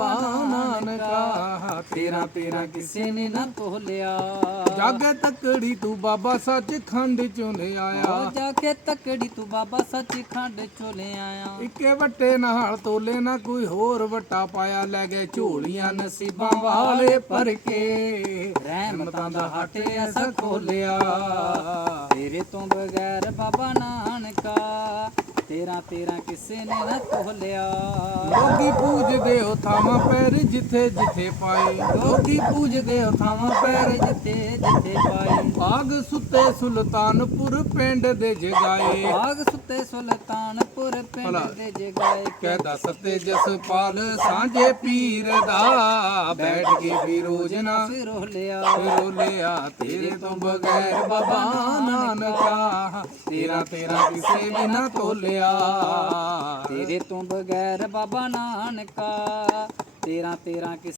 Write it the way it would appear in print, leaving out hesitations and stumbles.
ਬਾਬਾ ਨਾਨਕਾ, ਤੇਰਾ ਤੇਰਾ ਕਿਸੇ ਨੇ ਨਾ ਤੋਲਿਆ। ਜਾਗੇ ਤਕੜੀ ਤੂੰ ਬਾਬਾ ਸੱਚਖੰਡ ਚੋਂ ਲੈ ਆਇਆ, ਜਾ ਕੇ ਤਕੜੀ ਤੂੰ ਬਾਬਾ ਸੱਚਖੰਡ ਚੋਂ ਲੈ ਆਇਆ। ਇੱਕੇ ਵੱਟੇ ਨਾਲ ਤੋਲੇ ਨਾ ਕੋਈ ਹੋਰ ਵੱਟਾ ਪਾਇਆ, ਲੈ ਗਏ ਝੋਲੀਆਂ ਨਸੀਬਾਂ ਵਾਲੇ ਭਰ ਕੇ, ਰਹਿਮਤਾਂ ਦਾ ਹੱਟ ਐਸਾ ਖੋਲਿਆ। ਤੇਰੇ ਤੋਂ ਬਗੈਰ ਬਾਬਾ ਨਾਨਕਾ, ਤੇਰਾ ਤੇਰਾ ਕਿਸੇ ਨੇ ਨਾ ਤੋਲਿਆ। ਲੋਕੀ ਪੂਜਦੇ ਉਹ ਥਾਵਾਂ ਪੈਰ ਜਿੱਥੇ ਜਿੱਥੇ ਪਾਏ, ਲੋਕੀ ਪੂਜਦੇ ਉਹ ਥਾਵਾਂ ਪੈਰ ਜਿੱਥੇ ਜਿੱਥੇ ਪਾਏ। ਬਾਗ ਸੁੱਤੇ ਸੁਲਤਾਨਪੁਰ ਪਿੰਡ ਦੇ ਜਗਾਏ, ਬਾਗ ਸੁੱਤੇ ਸੁਲਤਾਨਪੁਰ ਪਿੰਡ ਦੇ ਜਗਾਏ। ਕਹਿਦਾ ਸਤੇ ਜਸਪਾਲ ਸਾਂਝੇ ਪੀਰ ਦਾ, ਬੈਠ ਕੇ ਫਿਰੋਜ਼ ਨਾ ਫਿਰੋਲਿਆ। ਫਿਰੋਲਿਆ। ਤੇਰੇ ਤੋਂ ਬਗੈਰ ਬਾਬਾ ਨਾਨਕਾ, ਤੇਰਾ ਤੇਰਾ ਕਿਸੇ ਵੀ ਨਾ ਤੋਲਿਆ। ਤੇਰੇ ਤੋਂ ਬਗੈਰ ਬਾਬਾ ਨਾਨਕਾ, ਤੇਰਾ ਤੇਰਾ ਕਿਸੇ